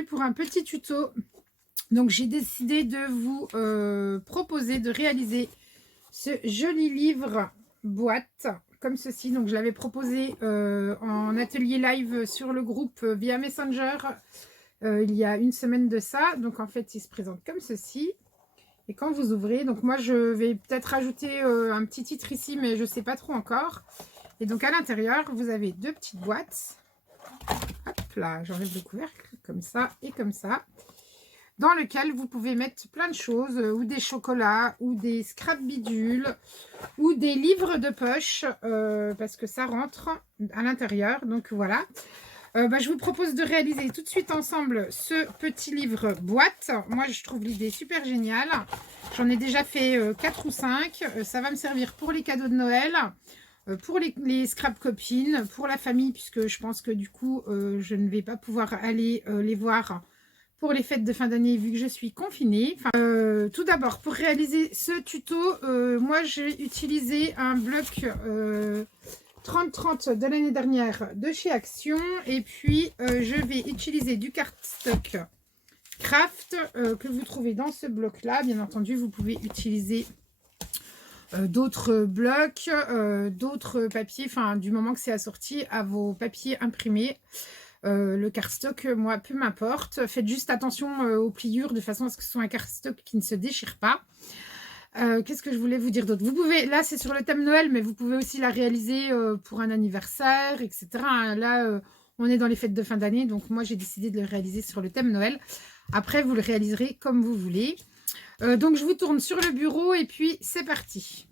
bienvenue pour un petit tuto. Donc j'ai décidé de vous proposer de réaliser ce joli livre boîte comme ceci. Donc je l'avais proposé en atelier live sur le groupe via Messenger il y a une semaine de ça. Donc en fait il se présente comme ceci. Et quand vous ouvrez, donc moi je vais peut-être rajouter un petit titre ici, mais je ne sais pas trop encore. Et donc à l'intérieur vous avez deux petites boîtes. Hop là, j'enlève le couvercle, comme ça et comme ça, dans lequel vous pouvez mettre plein de choses, ou des chocolats, ou des scrap bidules, ou des livres de poche, parce que ça rentre à l'intérieur. Donc voilà, je vous propose de réaliser tout de suite ensemble ce petit livre boîte. Moi je trouve l'idée super géniale, j'en ai déjà fait 4 ou 5, ça va me servir pour les cadeaux de Noël, pour les scrap copines, pour la famille, puisque je pense que du coup je ne vais pas pouvoir aller les voir pour les fêtes de fin d'année vu que je suis confinée. Tout d'abord, pour réaliser ce tuto, moi j'ai utilisé un bloc 30-30 de l'année dernière de chez Action, et puis je vais utiliser du cardstock craft que vous trouvez dans ce bloc là. Bien entendu vous pouvez utiliser d'autres blocs, d'autres papiers, enfin du moment que c'est assorti à vos papiers imprimés. Le cardstock, moi, peu m'importe. Faites juste attention aux pliures de façon à ce que ce soit un cardstock qui ne se déchire pas. Qu'est-ce que je voulais vous dire d'autre? Vous pouvez, là c'est sur le thème Noël, mais vous pouvez aussi la réaliser pour un anniversaire, etc. Là, on est dans les fêtes de fin d'année, donc moi j'ai décidé de le réaliser sur le thème Noël. Après, vous le réaliserez comme vous voulez. Donc je vous tourne sur le bureau et puis c'est parti.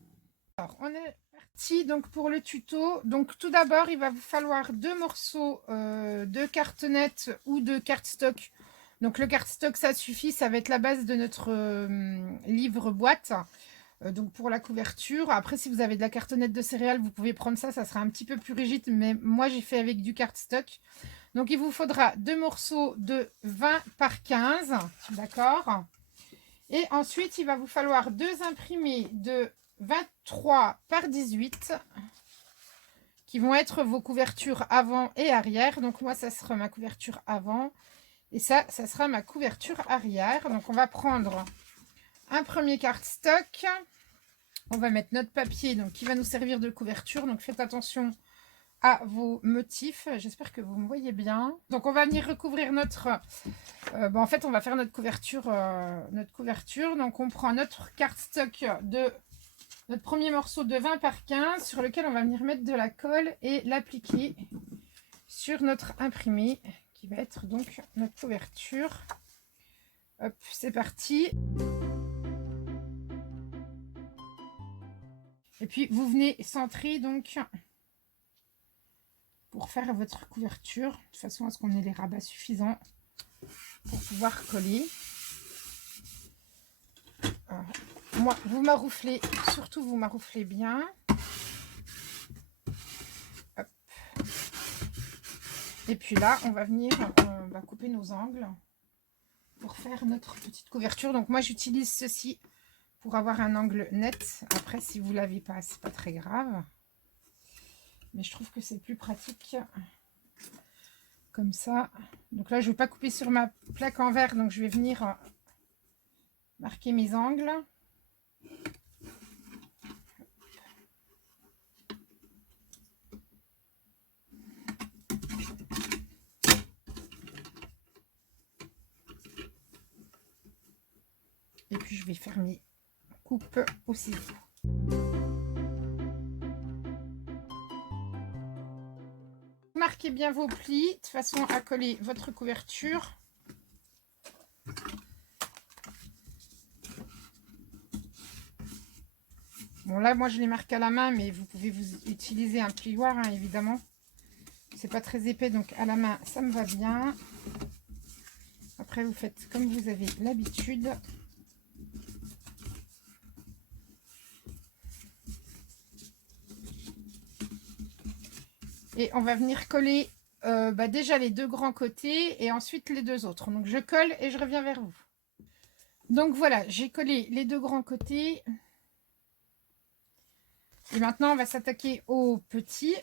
Alors on est parti donc pour le tuto. Donc tout d'abord il va vous falloir 2 morceaux de cartonnette ou de cardstock. Donc le cardstock ça suffit, ça va être la base de notre livre boîte. Donc pour la couverture. Après si vous avez de la cartonnette de céréales vous pouvez prendre ça, ça sera un petit peu plus rigide, mais moi j'ai fait avec du cardstock. Donc il vous faudra 2 morceaux de 20 par 15, d'accord. Et ensuite, il va vous falloir 2 imprimés de 23 par 18 qui vont être vos couvertures avant et arrière. Donc moi, ça sera ma couverture avant et ça sera ma couverture arrière. Donc on va prendre un premier cardstock. On va mettre notre papier donc, qui va nous servir de couverture. Donc faites attention à vos motifs. J'espère que vous me voyez bien. Donc on va venir recouvrir notre en fait on va faire notre couverture donc on prend notre cardstock de notre premier morceau de 20 par 15 sur lequel on va venir mettre de la colle et l'appliquer sur notre imprimé qui va être donc notre couverture. Hop, c'est parti. Et puis vous venez centrer donc pour faire votre couverture, de façon à ce qu'on ait les rabats suffisants pour pouvoir coller. Alors, moi, vous marouflez, surtout vous marouflez bien. Hop. Et puis là, on va venir, on va couper nos angles pour faire notre petite couverture. Donc moi, j'utilise ceci pour avoir un angle net. Après, si vous ne l'avez pas, c'est pas très grave. Mais je trouve que c'est plus pratique comme ça. Donc là je ne vais pas couper sur ma plaque en verre, donc je vais venir marquer mes angles. Et puis je vais faire mes coupes au ciseau. Marquez bien vos plis de façon à coller votre couverture. Bon là moi je les marque à la main, mais vous pouvez vous utiliser un plioir hein, évidemment. C'est pas très épais donc à la main ça me va bien. Après vous faites comme vous avez l'habitude. Et on va venir coller déjà les 2 grands côtés et ensuite les 2 autres. Donc je colle et je reviens vers vous. Donc voilà, j'ai collé les 2 grands côtés. Et maintenant on va s'attaquer aux petits.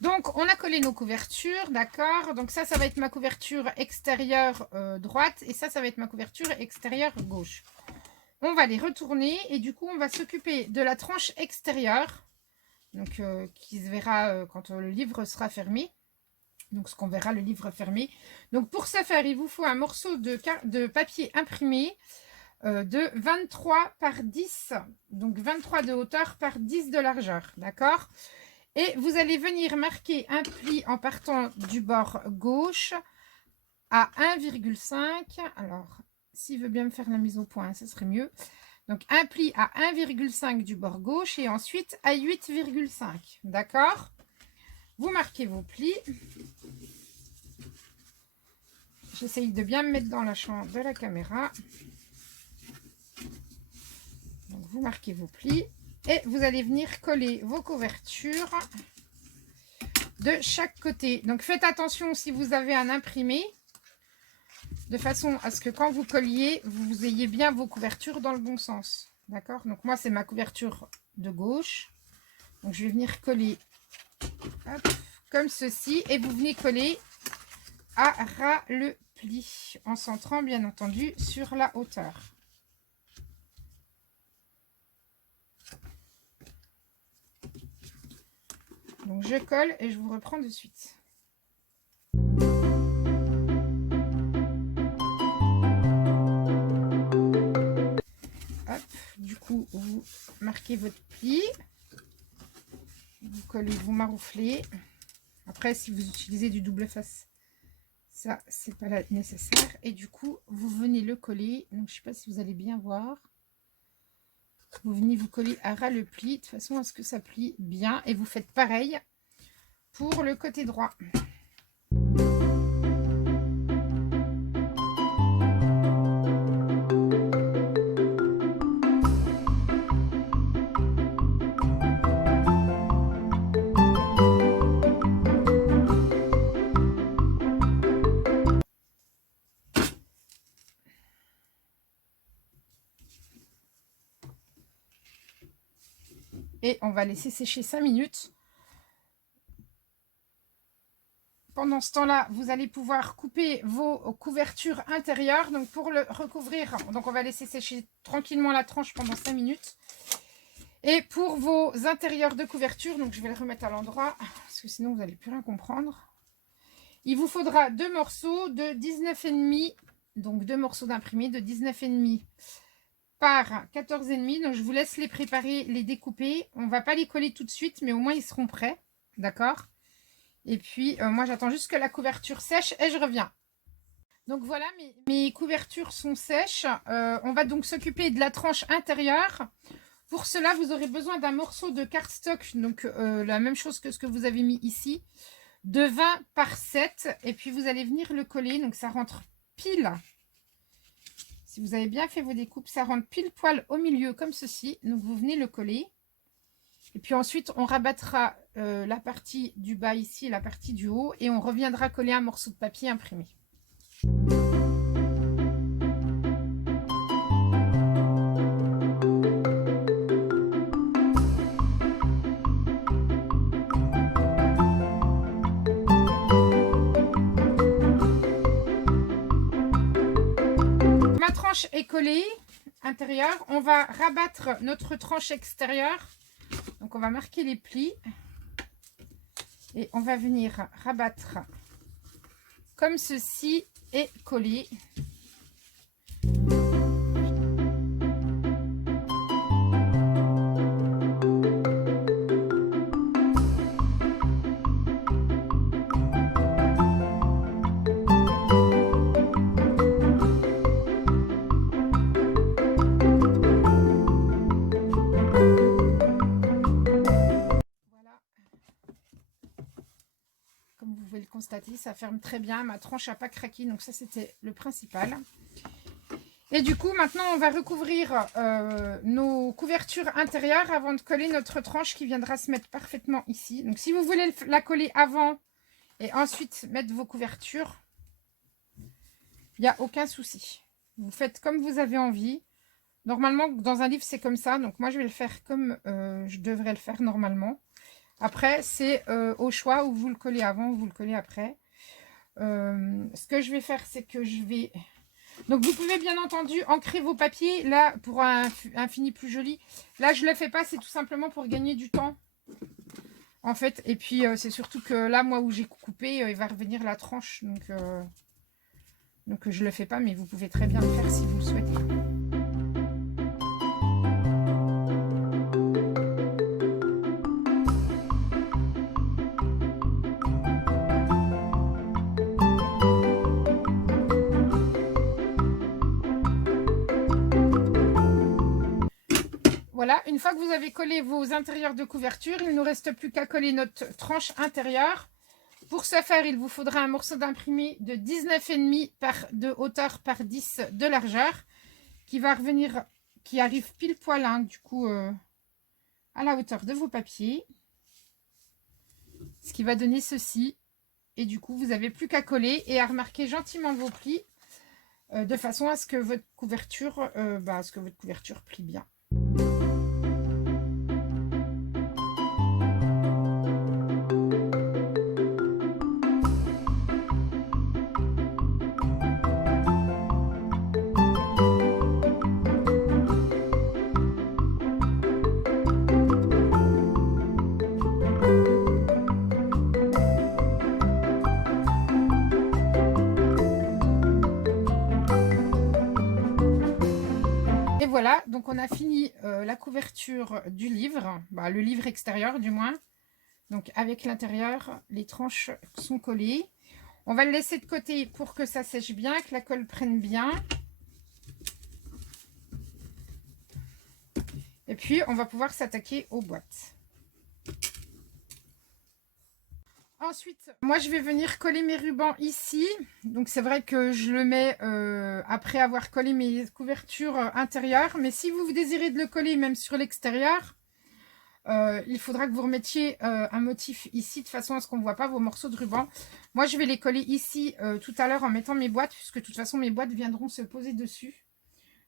Donc, on a collé nos couvertures, d'accord. Donc ça va être ma couverture extérieure droite et ça va être ma couverture extérieure gauche. On va les retourner et du coup, on va s'occuper de la tranche extérieure, donc qui se verra quand le livre sera fermé. Donc, ce qu'on verra le livre fermé. Donc, pour ce faire, il vous faut un morceau de papier imprimé de 23 par 10. Donc, 23 de hauteur par 10 de largeur, d'accord. Et vous allez venir marquer un pli en partant du bord gauche à 1,5. Alors, s'il veut bien me faire la mise au point, ce serait mieux. Donc, un pli à 1,5 du bord gauche et ensuite à 8,5. D'accord? Vous marquez vos plis. J'essaye de bien me mettre dans la champ de la caméra. Donc, vous marquez vos plis. Et vous allez venir coller vos couvertures de chaque côté. Donc faites attention si vous avez un imprimé, de façon à ce que quand vous colliez, vous ayez bien vos couvertures dans le bon sens. D'accord? Donc moi c'est ma couverture de gauche. Donc je vais venir coller hop, comme ceci. Et vous venez coller à ras le pli, en centrant bien entendu sur la hauteur. Donc je colle et je vous reprends de suite. Hop, du coup vous marquez votre pli, vous collez, vous marouflez. Après si vous utilisez du double face, ça c'est pas nécessaire. Et du coup vous venez le coller. Donc je sais pas si vous allez bien voir. Vous venez vous coller à ras le pli de façon à ce que ça plie bien et vous faites pareil pour le côté droit. Et on va laisser sécher 5 minutes. Pendant ce temps-là, vous allez pouvoir couper vos couvertures intérieures. Donc pour le recouvrir, donc on va laisser sécher tranquillement la tranche pendant 5 minutes. Et pour vos intérieurs de couverture, donc je vais le remettre à l'endroit parce que sinon vous n'allez plus rien comprendre. Il vous faudra 2 morceaux de 19,5, donc 2 morceaux d'imprimé de 19,5 par 14,5. Donc je vous laisse les préparer, les découper. On ne va pas les coller tout de suite, mais au moins ils seront prêts. D'accord? Et puis moi j'attends juste que la couverture sèche et je reviens. Donc voilà, mes couvertures sont sèches. On va donc s'occuper de la tranche intérieure. Pour cela, vous aurez besoin d'un morceau de cardstock, donc la même chose que ce que vous avez mis ici, de 20 par 7. Et puis vous allez venir le coller, donc ça rentre pile. Si vous avez bien fait vos découpes, ça rentre pile poil au milieu comme ceci. Donc vous venez le coller. Et puis ensuite, on rabattra la partie du bas ici et la partie du haut. Et on reviendra coller un morceau de papier imprimé. Ma tranche est collée intérieure. On va rabattre notre tranche extérieure. Donc on va marquer les plis et on va venir rabattre comme ceci et coller. Constater, ça ferme très bien, ma tranche n'a pas craqué, donc ça c'était le principal. Et du coup maintenant on va recouvrir nos couvertures intérieures avant de coller notre tranche qui viendra se mettre parfaitement ici. Donc si vous voulez la coller avant et ensuite mettre vos couvertures, il n'y a aucun souci, vous faites comme vous avez envie. Normalement dans un livre c'est comme ça, donc moi je vais le faire comme je devrais le faire normalement. Après, c'est au choix où vous le collez avant ou vous le collez après. Ce que je vais faire, c'est que je vais... Donc, vous pouvez bien entendu ancrer vos papiers, là, pour un fini plus joli. Là, je ne le fais pas, c'est tout simplement pour gagner du temps, en fait. Et puis, c'est surtout que là, moi, où j'ai coupé, il va revenir la tranche. Donc je ne le fais pas, mais vous pouvez très bien le faire si vous le souhaitez. Voilà, une fois que vous avez collé vos intérieurs de couverture, il ne nous reste plus qu'à coller notre tranche intérieure. Pour ce faire, il vous faudra un morceau d'imprimé de 19,5 de hauteur par 10 de largeur qui va revenir, qui arrive pile poil, hein, du coup, à la hauteur de vos papiers. Ce qui va donner ceci. Et du coup, vous n'avez plus qu'à coller et à remarquer gentiment vos plis de façon à ce que votre couverture, plie bien. Et voilà, donc on a fini la couverture du livre, le livre extérieur du moins. Donc avec l'intérieur, les tranches sont collées. On va le laisser de côté pour que ça sèche bien, que la colle prenne bien. Et puis on va pouvoir s'attaquer aux boîtes. Ensuite, moi je vais venir coller mes rubans ici. Donc c'est vrai que je le mets après avoir collé mes couvertures intérieures. Mais si vous désirez de le coller même sur l'extérieur, il faudra que vous remettiez un motif ici de façon à ce qu'on ne voit pas vos morceaux de ruban. Moi je vais les coller ici tout à l'heure en mettant mes boîtes, puisque de toute façon mes boîtes viendront se poser dessus.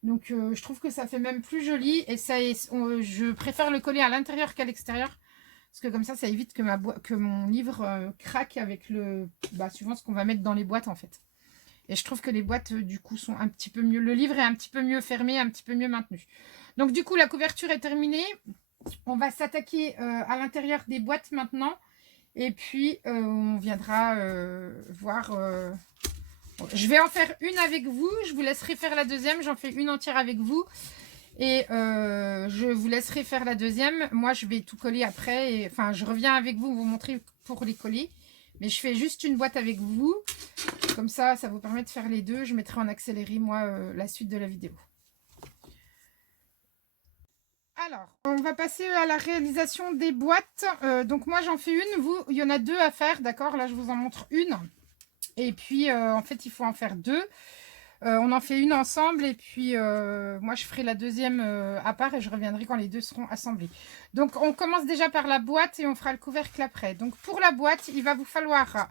Donc je trouve que ça fait même plus joli et je préfère le coller à l'intérieur qu'à l'extérieur. Parce que comme ça évite que mon livre craque avec suivant ce qu'on va mettre dans les boîtes en fait. Et je trouve que les boîtes du coup sont un petit peu mieux. Le livre est un petit peu mieux fermé, un petit peu mieux maintenu. Donc du coup la couverture est terminée. On va s'attaquer à l'intérieur des boîtes maintenant. Et puis on viendra voir... je vais en faire une avec vous. Je vous laisserai faire la deuxième. J'en fais une entière avec vous. Et je vous laisserai faire la deuxième. Moi, je vais tout coller après. Enfin, je reviens avec vous montrer pour les coller. Mais je fais juste une boîte avec vous. Comme ça, ça vous permet de faire les deux. Je mettrai en accéléré, moi, la suite de la vidéo. Alors, on va passer à la réalisation des boîtes. Donc, moi, j'en fais une. Vous, il y en a deux à faire, d'accord? Là, je vous en montre une. Et puis, en fait, il faut en faire deux. On en fait une ensemble et puis moi je ferai la deuxième à part et je reviendrai quand les deux seront assemblés. Donc on commence déjà par la boîte et on fera le couvercle après. Donc pour la boîte, il va vous falloir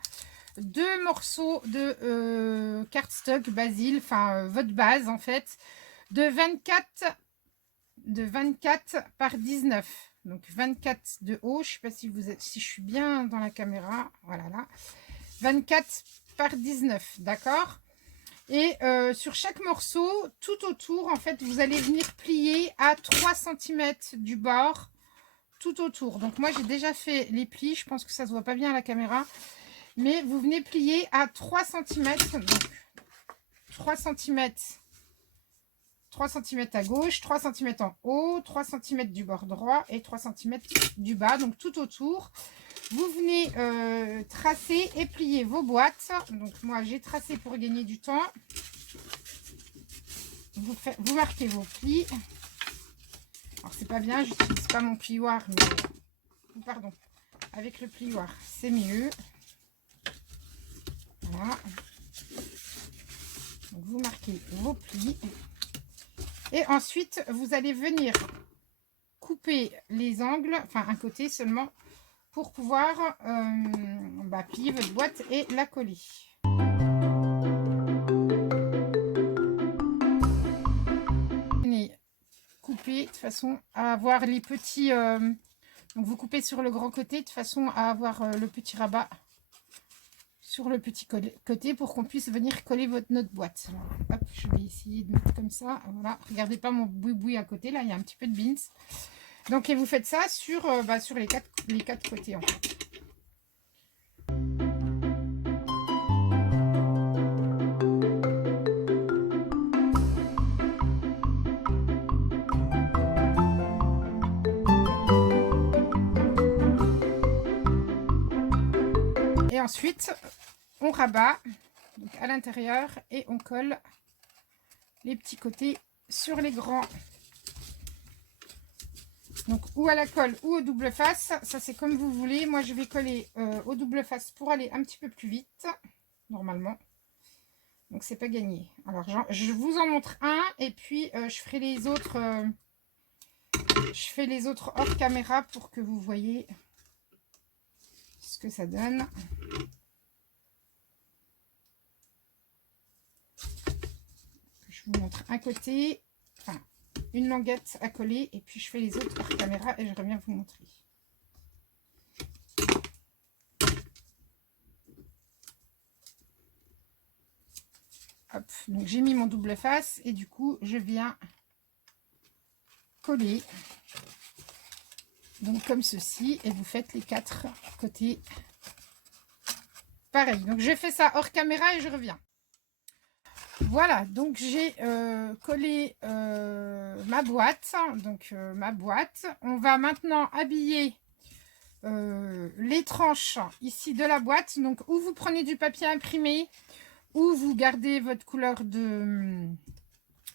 deux morceaux de cardstock Basil, enfin votre base en fait, de 24 par 19. Donc 24 de haut, je ne sais pas si je suis bien dans la caméra, voilà là. 24 par 19, d'accord? Et sur chaque morceau, tout autour, en fait, vous allez venir plier à 3 cm du bord, tout autour. Donc, moi, j'ai déjà fait les plis. Je pense que ça ne se voit pas bien à la caméra. Mais vous venez plier à 3 cm. Donc, 3 cm. 3 cm à gauche, 3 cm en haut, 3 cm du bord droit et 3 cm du bas. Donc, tout autour. Vous venez tracer et plier vos boîtes. Donc moi j'ai tracé pour gagner du temps. Vous marquez vos plis. Alors c'est pas bien, j'utilise pas mon plioir, mais pardon, avec le plioir c'est mieux. Voilà. Donc vous marquez vos plis. Et ensuite vous allez venir couper les angles, enfin un côté seulement, pour pouvoir plier votre boîte et la coller. Venez couper de façon à avoir les petits Donc vous coupez sur le grand côté de façon à avoir le petit rabat sur le petit côté pour qu'on puisse venir coller notre boîte. Alors, hop, je vais essayer de mettre comme ça. Voilà, regardez pas mon boui-boui à côté, là il y a un petit peu de beans. Donc et vous faites ça sur, sur les quatre côtés en fait. Et ensuite, on rabat donc à l'intérieur et on colle les petits côtés sur les grands. Donc ou à la colle ou au double face, ça c'est comme vous voulez. Moi je vais coller au double face pour aller un petit peu plus vite, normalement. Donc c'est pas gagné. Alors je vous en montre un et puis je ferai les autres. Je fais les autres hors caméra pour que vous voyez ce que ça donne. Je vous montre un côté, enfin une languette à coller et puis je fais les autres hors caméra et je reviens vous montrer. Hop, donc j'ai mis mon double face et du coup je viens coller donc comme ceci et vous faites les quatre côtés pareil. Donc je fais ça hors caméra et je reviens. Voilà, donc j'ai collé ma boîte. Donc ma boîte, on va maintenant habiller les tranches ici de la boîte. Donc ou vous prenez du papier imprimé ou vous gardez votre couleur de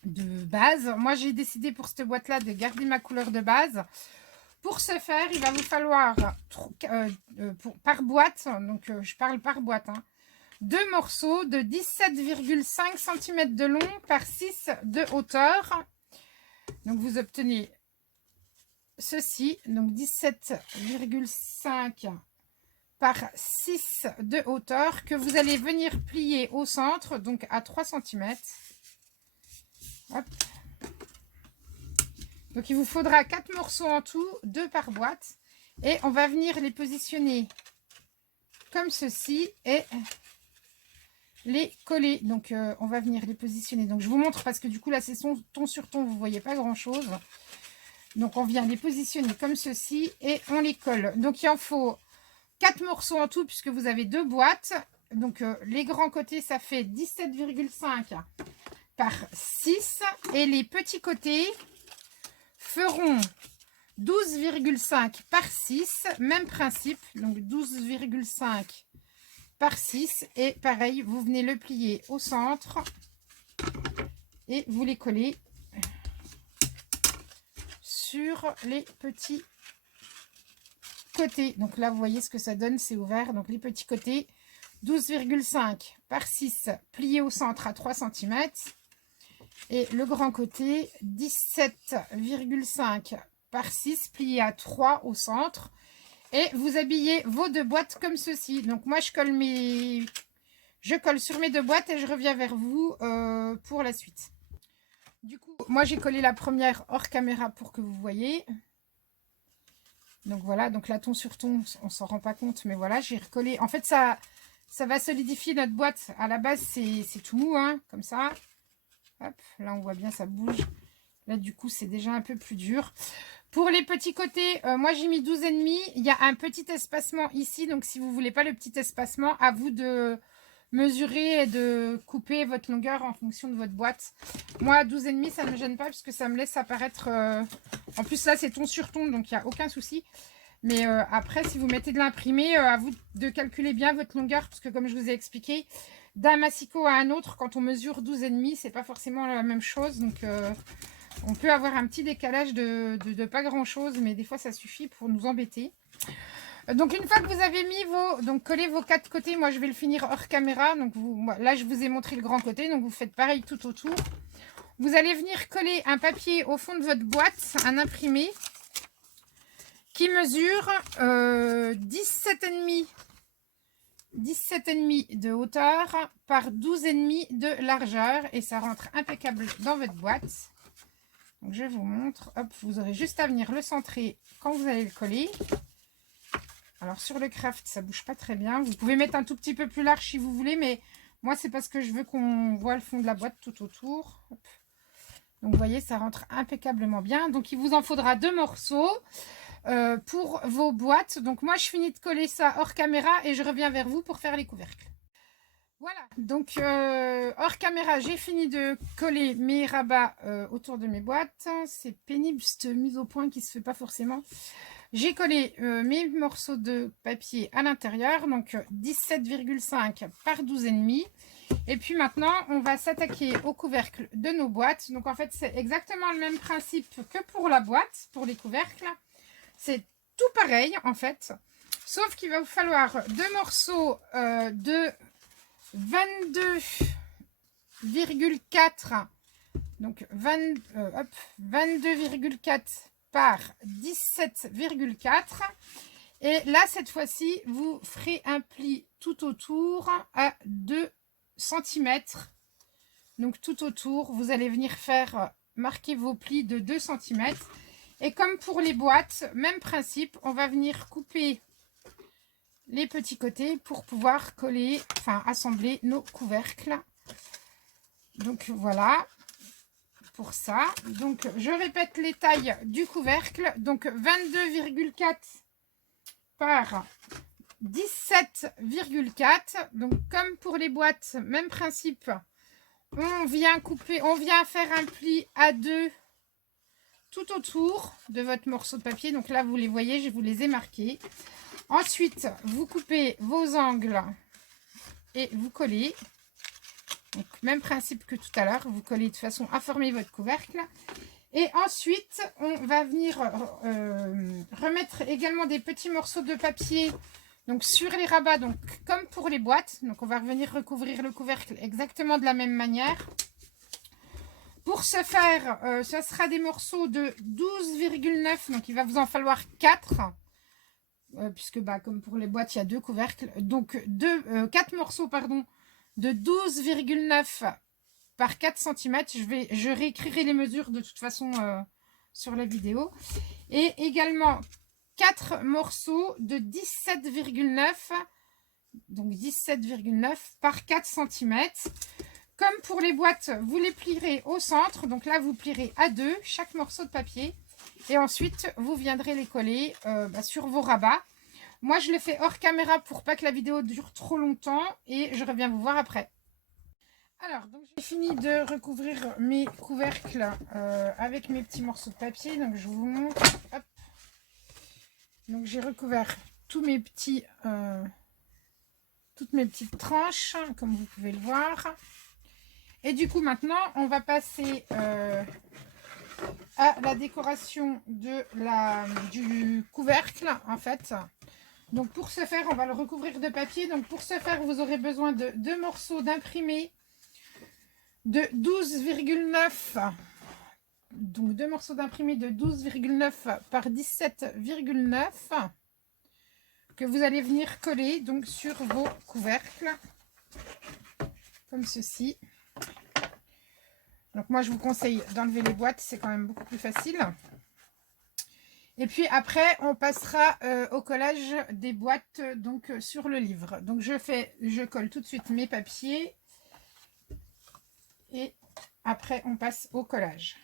base. Moi j'ai décidé pour cette boîte là de garder ma couleur de base. Pour ce faire, il va vous falloir par boîte, donc je parle par boîte, hein, 2 morceaux de 17,5 cm de long par 6 de hauteur. Donc vous obtenez ceci, donc 17,5 par 6 de hauteur que vous allez venir plier au centre, donc à 3 cm. Hop. Donc il vous faudra 4 morceaux en tout, 2 par boîte. Et on va venir les positionner comme ceci et les coller. Donc on va venir les positionner. Donc je vous montre parce que du coup là c'est ton sur ton, vous ne voyez pas grand chose. Donc on vient les positionner comme ceci et on les colle. Donc il en faut 4 morceaux en tout puisque vous avez 2 boîtes. Donc les grands côtés ça fait 17,5 par 6 et les petits côtés feront 12,5 par 6, même principe, donc 12,5 par 6 et pareil, vous venez le plier au centre et vous les collez sur les petits côtés. Donc là, vous voyez ce que ça donne, c'est ouvert, donc les petits côtés, 12,5 par 6 pliés au centre à 3 cm. Et le grand côté, 17,5 par 6 plié à 3 au centre. Et vous habillez vos 2 boîtes comme ceci. Donc moi, je colle sur mes 2 boîtes et je reviens vers vous pour la suite. Du coup, moi, j'ai collé la première hors caméra pour que vous voyez. Donc voilà, donc là, ton sur ton, on s'en rend pas compte. Mais voilà, j'ai recollé. En fait, ça va solidifier notre boîte. À la base, c'est tout mou, hein, comme ça. Hop, là on voit bien ça bouge. Là du coup c'est déjà un peu plus dur. Pour les petits côtés, moi j'ai mis 12,5. Il y a un petit espacement ici. Donc si vous ne voulez pas le petit espacement, à vous de mesurer et de couper votre longueur en fonction de votre boîte. Moi 12,5 ça ne me gêne pas puisque ça me laisse apparaître... En plus là c'est ton sur ton donc il n'y a aucun souci. Mais après si vous mettez de l'imprimé, à vous de calculer bien votre longueur. Parce que comme je vous ai expliqué... D'un massicot à un autre, quand on mesure 12,5, c'est pas forcément la même chose. Donc, on peut avoir un petit décalage de pas grand chose, mais des fois, ça suffit pour nous embêter. Donc, une fois que vous avez mis collez vos 4 côtés, moi, je vais le finir hors caméra. Donc, là, je vous ai montré le grand côté. Donc, vous faites pareil tout autour. Vous allez venir coller un papier au fond de votre boîte, un imprimé, qui mesure 17,5 de hauteur par 12,5 de largeur et ça rentre impeccable dans votre boîte. Donc, je vous montre. Hop, vous aurez juste à venir le centrer quand vous allez le coller. Alors, sur le craft, ça ne bouge pas très bien. Vous pouvez mettre un tout petit peu plus large si vous voulez, mais moi, c'est parce que je veux qu'on voit le fond de la boîte tout autour. Hop. Donc, vous voyez, ça rentre impeccablement bien. Donc, il vous en faudra 2 morceaux pour vos boîtes. Donc, moi, je finis de coller ça hors caméra et je reviens vers vous pour faire les couvercles. Voilà, donc hors caméra, j'ai fini de coller mes rabats autour de mes boîtes. C'est pénible cette mise au point qui ne se fait pas forcément. J'ai collé mes morceaux de papier à l'intérieur, donc 17,5 par 12,5. Et puis maintenant, on va s'attaquer au couvercle de nos boîtes. Donc en fait, c'est exactement le même principe que pour la boîte, pour les couvercles. C'est tout pareil en fait, sauf qu'il va vous falloir 2 morceaux de 22,4, donc 22,4 par 17,4. Et là, cette fois-ci, vous ferez un pli tout autour à 2 cm. Donc tout autour, vous allez venir faire marquer vos plis de 2 cm. Et comme pour les boîtes, même principe, on va venir couper les petits côtés pour pouvoir coller, enfin assembler nos couvercles. Donc voilà pour ça. Donc je répète les tailles du couvercle. Donc 22,4 par 17,4. Donc comme pour les boîtes, même principe. On vient couper, on vient faire un pli à 2 tout autour de votre morceau de papier. Donc là vous les voyez, je vous les ai marqués. Ensuite, vous coupez vos angles et vous collez. Donc, même principe que tout à l'heure, vous collez de façon à former votre couvercle. Et ensuite, on va venir remettre également des petits morceaux de papier donc sur les rabats, donc comme pour les boîtes. Donc, on va revenir recouvrir le couvercle exactement de la même manière. Pour ce faire, ce sera des morceaux de 12,9, donc il va vous en falloir 4. Puisque comme pour les boîtes il y a 2 couvercles, donc 4 morceaux pardon, de 12,9 par 4 cm. Je réécrirai les mesures de toute façon sur la vidéo. Et également 4 morceaux de 17,9, donc 17,9 par 4 cm. Comme pour les boîtes, vous les plierez au centre, donc là vous plierez à 2 chaque morceau de papier. Et ensuite, vous viendrez les coller sur vos rabats. Moi, je les fais hors caméra pour pas que la vidéo dure trop longtemps. Et je reviens vous voir après. Alors, donc j'ai fini de recouvrir mes couvercles avec mes petits morceaux de papier. Donc, je vous montre. Hop. Donc, j'ai recouvert tous mes petits, toutes mes petites tranches, comme vous pouvez le voir. Et du coup, maintenant, on va passer à la décoration du couvercle en fait. Donc pour ce faire, on va le recouvrir de papier. Donc pour ce faire, vous aurez besoin de 2 morceaux d'imprimé de 12,9. Donc 2 morceaux d'imprimé de 12,9 par 17,9 que vous allez venir coller donc sur vos couvercles comme ceci. Donc moi je vous conseille d'enlever les boîtes, c'est quand même beaucoup plus facile. Et puis après on passera au collage des boîtes donc sur le livre. Donc je colle tout de suite mes papiers et après on passe au collage.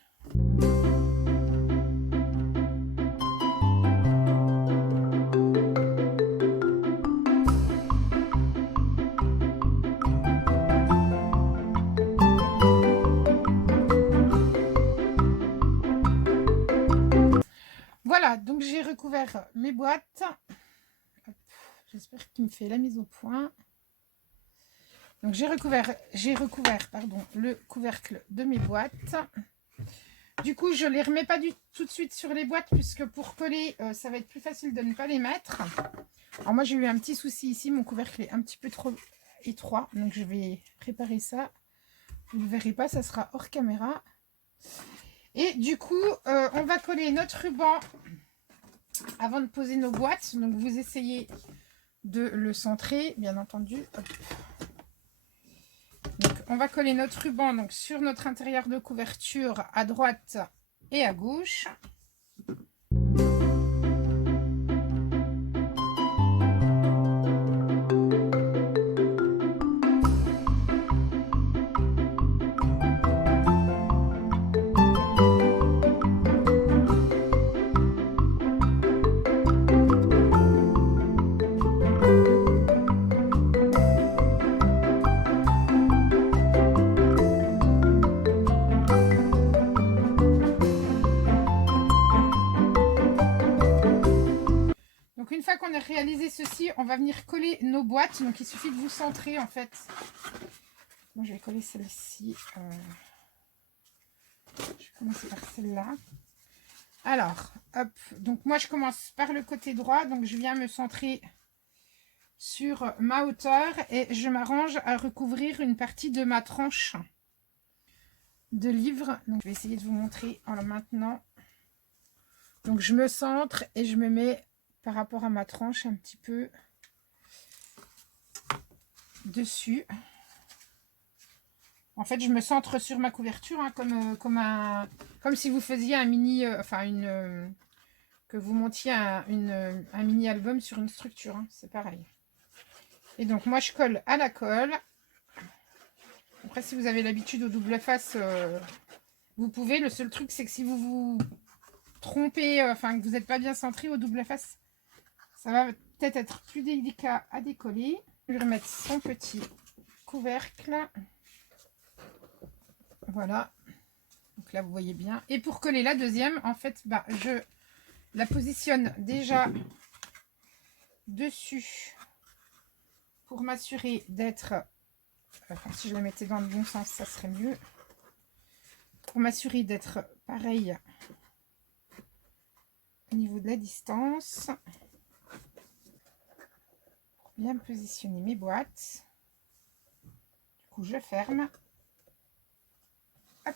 Voilà, donc j'ai recouvert mes boîtes. J'espère qu'il me fait la mise au point. Donc j'ai recouvert le couvercle de mes boîtes. Du coup, je ne les remets pas tout de suite sur les boîtes puisque pour coller, ça va être plus facile de ne pas les mettre. Alors moi, j'ai eu un petit souci ici. Mon couvercle est un petit peu trop étroit. Donc je vais réparer ça. Vous ne le verrez pas, ça sera hors caméra. Et du coup, on va coller notre ruban avant de poser nos boîtes. Donc, vous essayez de le centrer, bien entendu. Hop. Donc, on va coller notre ruban donc, sur notre intérieur de couverture à droite et à gauche. Une fois qu'on a réalisé ceci, on va venir coller nos boîtes. Donc il suffit de vous centrer en fait. Moi je vais coller celle-ci. Je vais commencer par celle-là. Alors, hop. Donc moi je commence par le côté droit. Donc je viens me centrer sur ma hauteur et je m'arrange à recouvrir une partie de ma tranche de livre. Donc je vais essayer de vous montrer en le maintenant. Donc je me centre et je me mets par rapport à ma tranche un petit peu dessus. En fait, je me centre sur ma couverture hein, comme si vous faisiez un mini, que vous montiez un mini album sur une structure. Hein, c'est pareil. Et donc moi je colle à la colle. Après, si vous avez l'habitude au double face, vous pouvez. Le seul truc, c'est que si vous vous trompez, que vous n'êtes pas bien centré au double face, ça va peut-être être plus délicat à décoller. Je vais remettre son petit couvercle. Voilà. Donc là, vous voyez bien. Et pour coller la deuxième, en fait, je la positionne déjà dessus pour m'assurer d'être... si je la mettais dans le bon sens, ça serait mieux. Pour m'assurer d'être pareil au niveau de la distance. Bien positionner mes boîtes. Du coup, je ferme. Hop.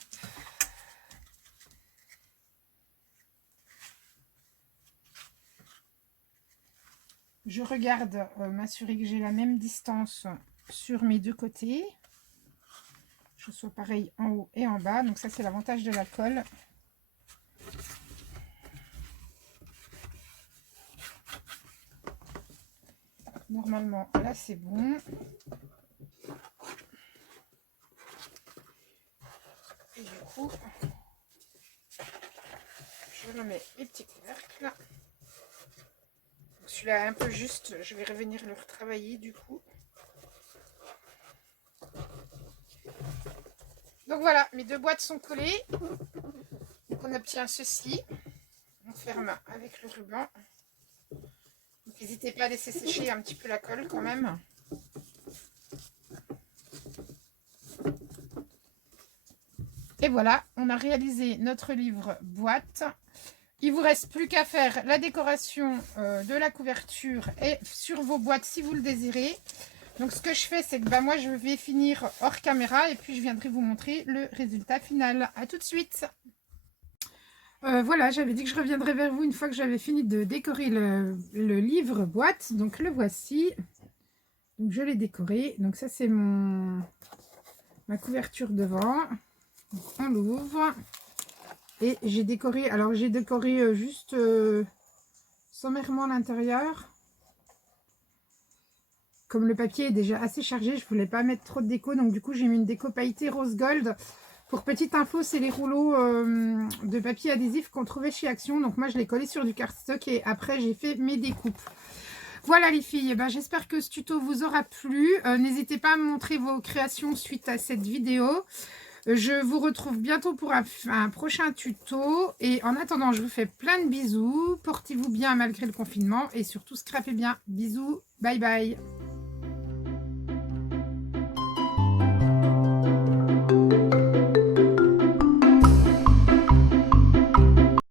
Je regarde m'assurer que j'ai la même distance sur mes deux côtés. Je sois pareil en haut et en bas. Donc ça, c'est l'avantage de la colle. Normalement, là, c'est bon. Et du coup, je remets mes petits couvercles. Celui-là est un peu juste. Je vais revenir le retravailler du coup. Donc voilà, mes deux boîtes sont collées. Donc on obtient ceci. On ferme avec le ruban. Donc n'hésitez pas à laisser sécher un petit peu la colle quand même. Et voilà, on a réalisé notre livre boîte. Il vous reste plus qu'à faire la décoration de la couverture et sur vos boîtes si vous le désirez. Donc ce que je fais, c'est que moi je vais finir hors caméra et puis je viendrai vous montrer le résultat final. À tout de suite. Voilà, j'avais dit que je reviendrai vers vous une fois que j'avais fini de décorer le livre boîte. Donc le voici. Donc je l'ai décoré. Donc ça c'est ma couverture devant. Donc, on l'ouvre. Et j'ai décoré, alors j'ai décoré juste sommairement l'intérieur. Comme le papier est déjà assez chargé, je ne voulais pas mettre trop de déco. Donc du coup, j'ai mis une déco pailletée rose gold. Pour petite info, c'est les rouleaux de papier adhésif qu'on trouvait chez Action. Donc moi, je l'ai collé sur du cardstock et après, j'ai fait mes découpes. Voilà les filles, j'espère que ce tuto vous aura plu. N'hésitez pas à me montrer vos créations suite à cette vidéo. Je vous retrouve bientôt pour un prochain tuto. Et en attendant, je vous fais plein de bisous. Portez-vous bien malgré le confinement. Et surtout, scrapez bien. Bisous. Bye bye.